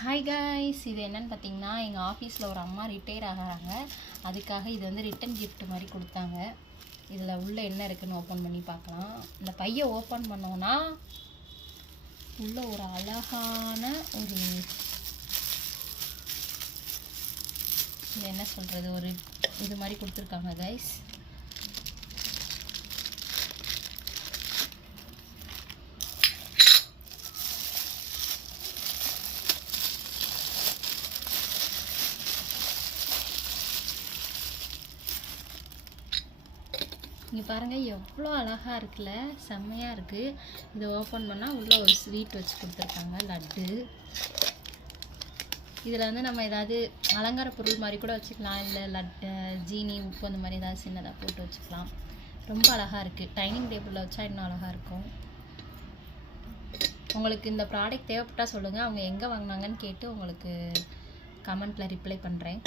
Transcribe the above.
Hi guys, இது என்னென்னு பார்த்தீங்கன்னா எங்கள் ஆஃபீஸில் ஒரு அம்மா ரிட்டையர் ஆகிறாங்க. அதுக்காக இது வந்து ரிட்டன் கிஃப்ட் மாதிரி கொடுத்தாங்க. இதில் உள்ளே என்ன இருக்குதுன்னு ஓப்பன் பண்ணி பார்க்கலாம். இந்த பையை ஓப்பன் பண்ணோன்னா உள்ளே ஒரு அழகான ஒரு என்ன சொல்கிறது, ஒரு இது மாதிரி கொடுத்துருக்காங்க கைஸ். இங்கே பாருங்கள், எவ்வளோ அழகாக இருக்குல்ல, செம்மையாக இருக்குது. இதை ஓப்பன் பண்ணால் உள்ளே ஒரு ஸ்வீட் வச்சு கொடுத்துருக்காங்க, லட்டு. இதில் வந்து நம்ம ஏதாவது அலங்கார பொருள் மாதிரி கூட வச்சுக்கலாம், இல்லை ஜீனி, உப்பு அந்த மாதிரி ஏதாவது சின்னதாக போட்டு வச்சுக்கலாம். ரொம்ப அழகாக இருக்குது. டைனிங் டேபிளில் வச்சா இன்னும் அழகாக இருக்கும். உங்களுக்கு இந்த ப்ராடக்ட் தேவைப்பட்டால் சொல்லுங்கள். அவங்க எங்கே வாங்கினாங்கன்னு கேட்டு உங்களுக்கு கமெண்ட்டில் ரிப்ளை பண்ணுறேன்.